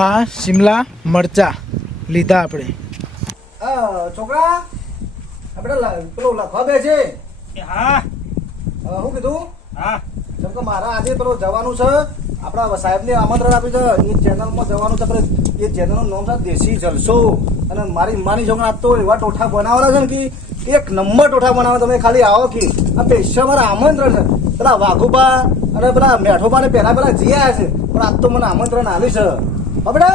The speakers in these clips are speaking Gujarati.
આ શિમલા મરચા લીધા આપણે. છોકરા આપણે પેલો લખવા બે છે. હા શું કીધું? હા જેમ કે મારા આજે પેલો જવાનું છે, આપણા સાહેબને આમંત્રણ આપ્યું છે, એ ચેનલમાં જવાનું છે. આપણે એ ચેનલનું નામ છે દેશી જલસો. અને મારી માની છોકરા આજ તો એવા ટોઠા બનાવવાના છે ને કે એક નંબર ટોઠા બનાવવા. તમે ખાલી આવો કે આ પેશા મારા આમંત્રણ છે. પેલા વાઘુબા અને પેલા મેઠોબા ને પેલા જઈ આવ્યા છે, પણ આજ તો મને આમંત્રણ આવ્યું છે. આપણે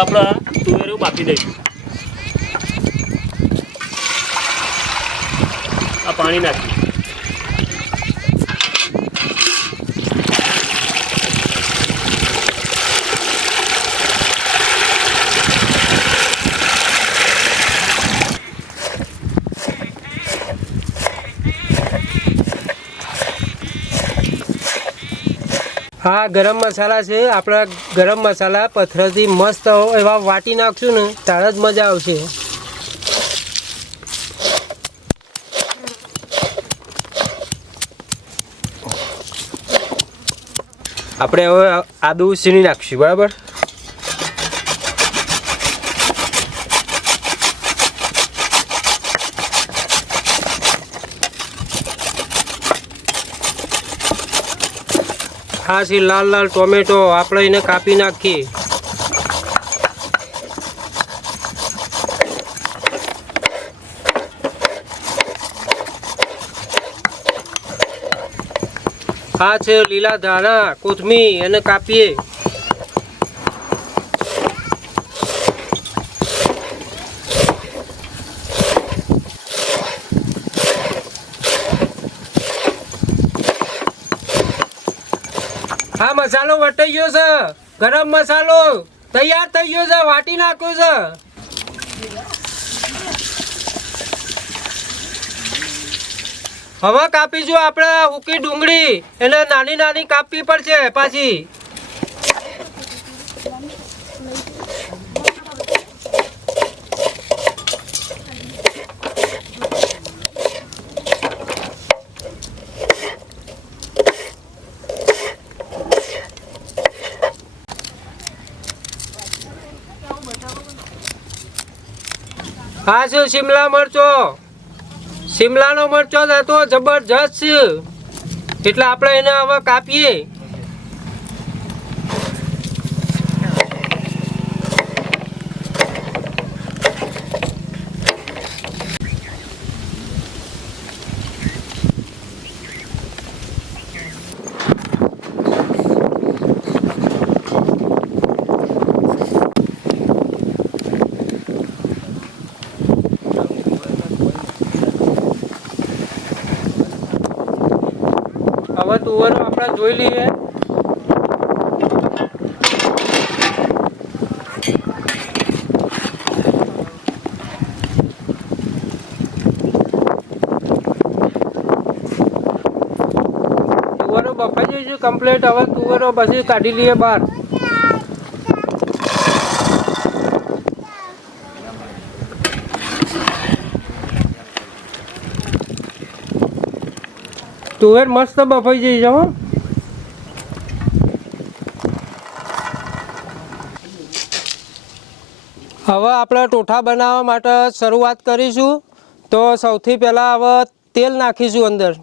આપણે તુવેરું બાફી દઈશું. આ પાણી નાખી હા ગરમ મસાલા છે. આપણા ગરમ મસાલા પથ્થરથી મસ્ત એવા વાટી નાખશું ને ત્યારે જ મજા આવશે. આપણે હવે આદુ સીણી નાખશું, બરાબર. આ છે લાલ લાલ ટોમેટો, આપણે એને કાપી નાખીએ. આ છે લીલા ધાણા, કોથમીર, એને કાપીએ. આ મસાલો વટાઈ ગયો છે. ગરમ મસાલો તૈયાર થઈ ગયો છે, વાટી નાખ્યો છે. હવે કાપીશું આપણે હુકી ડુંગળી, એને નાની નાની કાપવી પડશે પાછી. આ છે શિમલા મરચો. શિમલાનો મરચો હતો જબરજસ્ત છે, એટલે આપણે એને હવે કાપીએ. હવે તુવેરો આપણે જોઈ લઈએ. તુવેરો બફાઈ જાય છે કમ્પ્લીટ. હવે તુવેરો પછી કાઢી લઈએ બહાર. તુવેર મસ્ત બફાઈ જઈ છે. હવે આપણે ટોઠા બનાવવા માટે શરૂઆત કરીશું. તો સૌથી પહેલાં હવે તેલ નાખીશું અંદર.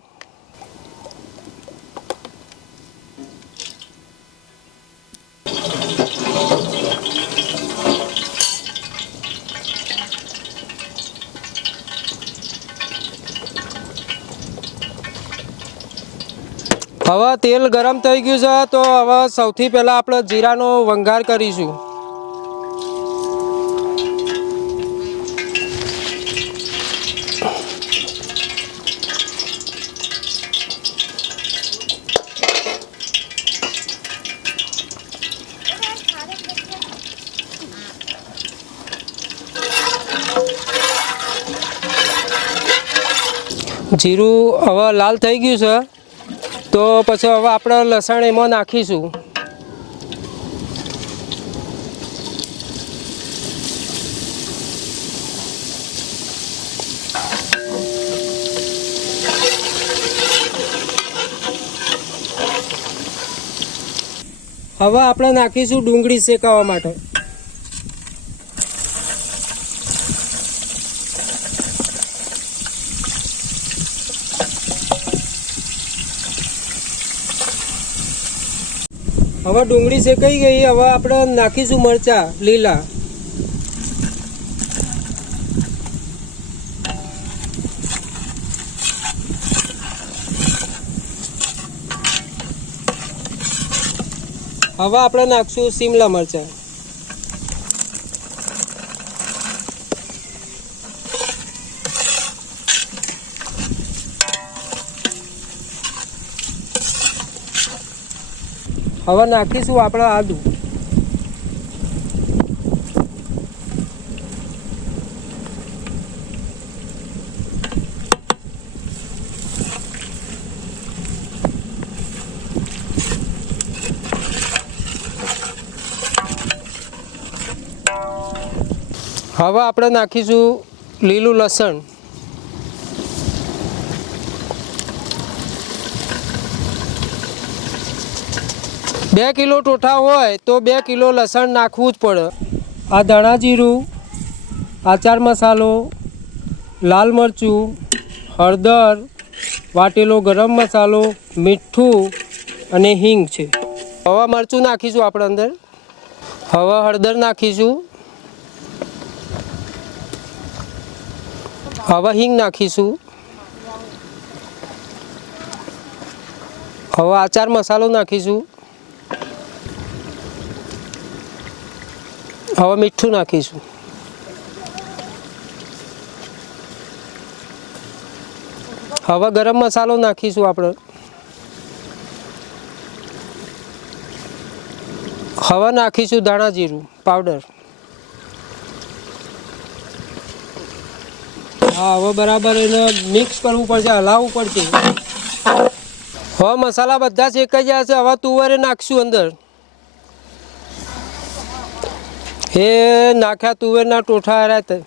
હવે તેલ ગરમ થઈ ગયું છે, તો હવે સૌથી પહેલાં આપણે જીરાનો વઘાર કરીશું. જીરું હવે લાલ થઈ ગયું છે, તો પછી હવે આપણે લસણ એમાં નાખીશું. હવે આપણે નાખીશું ડુંગળી શેકાવા માટે. હવે ડુંગળી શેકાઈ ગઈ. હવે આપણે નાખીશું મરચા લીલા. હવે આપણે નાખશું શિમલા મરચા. હવે નાખીશું આપણે આદુ. હવે આપણે નાખીશું લીલું લસણ. 2 કિલો ટોઠા હોય તો 2 કિલો લસણ નાખવું જ પડે. આ ધાણા જીરું, આચાર મસાલો, લાલ મરચું, હળદર, વાટેલો ગરમ મસાલો, મીઠું અને હિંગ છે. હવે મરચું નાખીશું આપણે અંદર. હવે હળદર નાખીશું. હવે હિંગ નાખીશું. હવે આચાર મસાલો નાખીશું. હવે મીઠું નાખીશું. હવે ગરમ મસાલો નાખીશું આપણે. હવે નાખીશું ધાણા જીરું પાવડર. હા, હવે બરાબર એને મિક્સ કરવું પડશે, હલાવવું પડશે. હવે મસાલા બધા શેકાઈ ગયા છે. હવે તુવેરે નાખશું અંદર. એ નાખ્યા તુવેરના ટોઠા હાર્યા.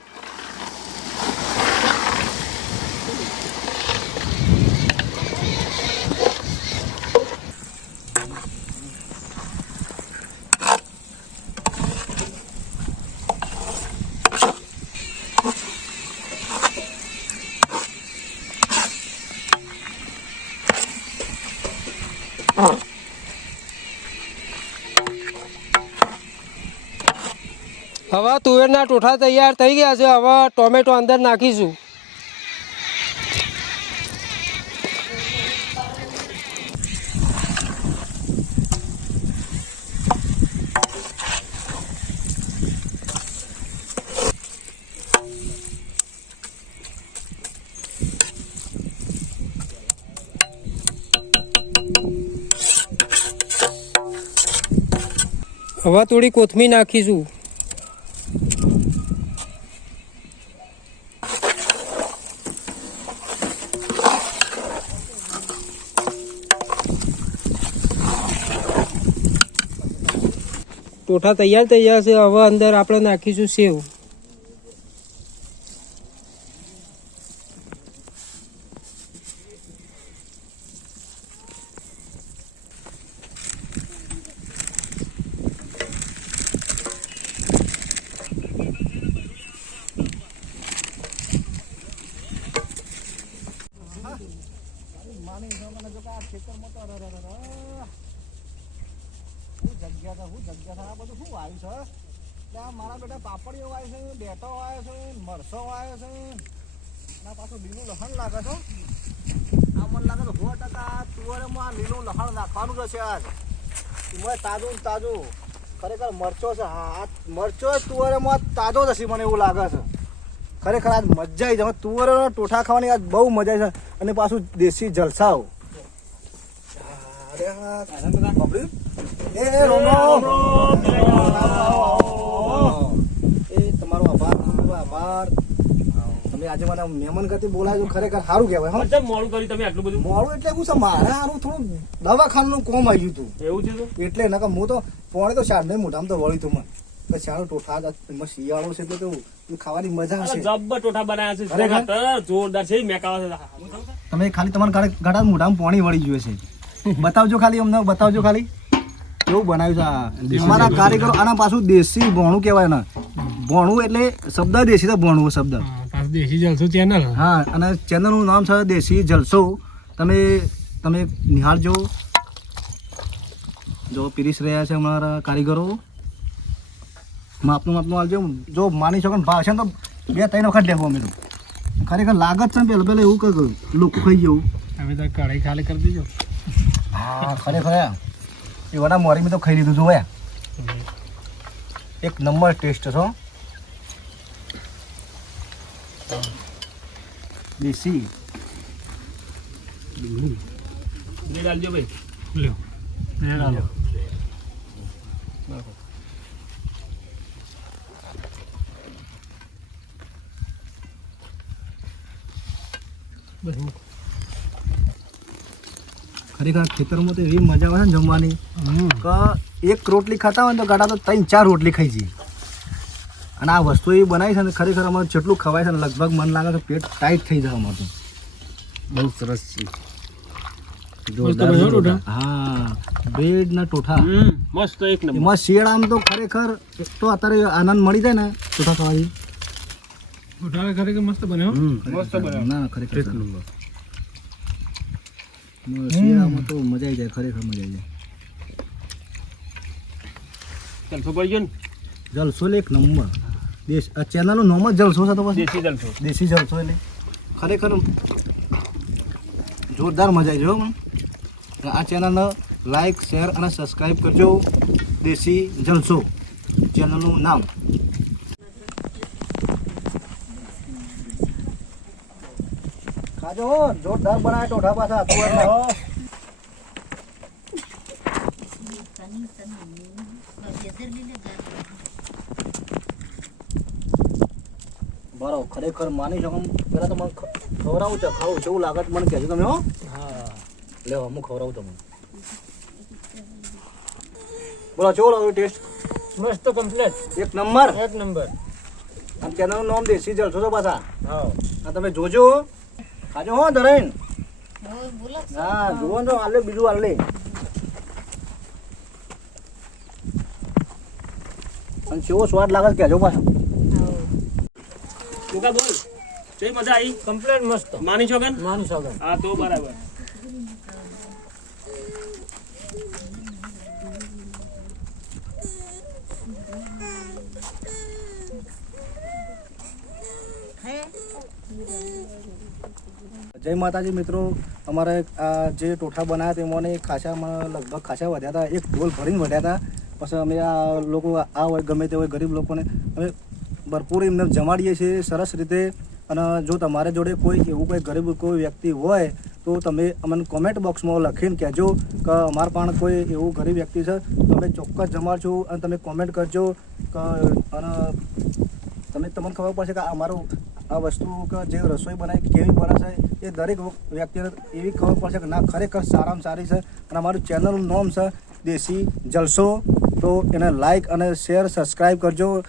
હવે તુવેરના ટોઠા તૈયાર થઈ ગયા છે. હવે ટોમેટો અંદર નાખીશું. હવે થોડી કોથમીર નાખીશું. ટોઠા તૈયાર થઈ ગયા છે. હવે અંદર આપણે નાખીશું સેવ. મારા બેટા પાપડીઓ વાય છે, બેટો વાય છે, મરસો વાય છે, એના પાછું લીલું લસણ લાગે છે. આ મને લાગે તો 100% તુવેરમાં લીલું લસણ નાખવાનું જ છે. આજ એમાં તાજું ને તાજું ખરેખર મરચો છે. હા, આ મરચો તુવેરમાં તાજો જ હશે મને એવું લાગે છે. ખરેખર આજ મજા આવી જાય. તુવેરનો ટોઠા ખાવાની આજ બહુ મજા આવી છે. અને પાછું દેશી જલસાઓ. તમારો આભાર. તમે આજે મને મહેમાન ગતિ બોલાવ્યો, ખરેખર સારું કહેવાય. મોડું કર્યું તમે આટલું બધું? મોડું એટલે એવું છે, મારે આનું થોડું દવાખાનું કોમ આવી ગયું હતું. એવું છે એટલે નકર હું તો પોણે તો શાળ નહીં મોઢામાં તો વળી તું મને શાળો ટોઠા એમાં શિયાળો છે એટલે તો ખાવાની મજા આવશે. જબ્બર ટોઠા બનાવ્યા છે, જોરદાર છે. મેકાવા તમે ખાલી તમારા ગાડા મોઢામાં પાણી વળી ગયું છે. બતાવજો ખાલી, અમને બતાવજો ખાલી કેવું બનાવ્યું છે. અમારા કારીગરો આના પાછું દેશી ભોણું કહેવાય ને. ભોણું એટલે શબ્દ દેશી તો ભોણું શબ્દ. દેશી જલસો ચેનલ. હા, અને ચેનલનું નામ છે દેશી જલસો. તમે નિહાળજો. જો પીરીસ રહ્યા છે અમારા કારીગરો. માપનું આવજો. જો માની શકો ને ભાવશે ને તો 2-3 વખત લેવું અમે તો. ખરેખર લાગત છે ને પહેલાં એવું કહ્યું લોકો ખાઈ જવું. અમે તો કઢાઈ ખાલી કરી દીધો. હા, ખરેખર એવાના મોરી મેં તો ખાઈ લીધું જોયા. એક નંબર ટેસ્ટ છો દેશી. ડાલજો ભાઈ. લ્યો ડાલો. ખરેખર ખેતરમાં તો એવી મજા આવે છે ને જમવાની કે એક રોટલી ખાતા હોય ને તો ગાડા તો 3-4 રોટલી ખાઈ જઈએ. અને આ વસ્તુ એવી બનાવી છે ને ખરેખર અમારે જેટલું ખવાય છે ને લગભગ મન લાગે કે પેટ ટાઈટ થઈ જાય અમારું બહુ સરસ છે. હા બ્રેડ ના ટોઠા મસ્ત એક નંબર. એમાં શિયાળામાં તો ખરેખર એક તો અત્યારે આનંદ મળી જાય ને ટોઠા ખાવાથી મસ્ત બન્યો ના ખરેખર સરસ. શિયાળામાં તો મજા આવી જાય ખરેખર મજા આવી જાય જલસો પડી ગયો ને જલસો લે એક નંબર દેશ આ ચેનલનું નામ જ જલસો છે તો પછી દેશી જલસો. દેશી જલસો એટલે ખરેખર જોરદાર મજા આવી જાય હો મને. આ ચેનલને લાઈક શેર અને સબસ્ક્રાઈબ કરજો. દેશી જલસો ચેનલનું નામ. ખાજો હો, જોરદાર બનાવે ટોઠા પાછા તુવેરના. બરાબર ખરેખર માની શકો પેલા તો મને ખવડાવું છે ખાવું કેવું લાગે મને કહેજો તમે હો. લે હું ખવડાવું તમને. બોલો કેવો લાગ્યો ટેસ્ટ? મસ્ત કમ્પ્લેટ એક નંબર. એક નંબર. આ ચેનલનું નામ દેશી જલસો છે પાછા. આ તમે જોજો ખાજો હો ધરાઈન. હા જુઓ ને આલે બીજું આલે. અને કેવો સ્વાદ લાગે છે કહેજો પાછા. ટૂંકા બોલ કેવી મજા આવી? કમ્પ્લેટ મસ્ત. માની છો કે ને? માની શકો. હા તો બરાબર. જય માતાજી મિત્રો. અમારે આ જે ટોઠા બનાવ્યા તેમાંને ખાસામાં લગભગ ખાસા વધ્યા હતા. એક ઢોલ ભરીને વધ્યા હતા. પછી અમે આ લોકો આ હોય ગમે તે હોય ગરીબ લોકોને અમે ભરપૂર એમને જમાડીએ છીએ સરસ રીતે. અને જો તમારા જોડે કોઈ એવું કોઈ ગરીબ કોઈ વ્યક્તિ હોય તો તમે અમને કોમેન્ટ બોક્સમાં લખીને કહેજો કે અમારા પણ કોઈ એવું ગરીબ વ્યક્તિ છે તો અમે ચોક્કસ જમાડશું. અને તમે કોમેન્ટ કરજો કે અને તમને ખબર પડશે કે અમારું આ વસ્તુ કે જે રસોઈ બનાવી કેવી બને છે એ દરેક વ્યક્તિને એવી ખબર પડશે કે ના ખરેખર સારામાં સારી છે. અને અમારું ચેનલનું નામ છે દેશી જલસો. તો એને લાઈક અને શેર સબસ્ક્રાઈબ કરજો.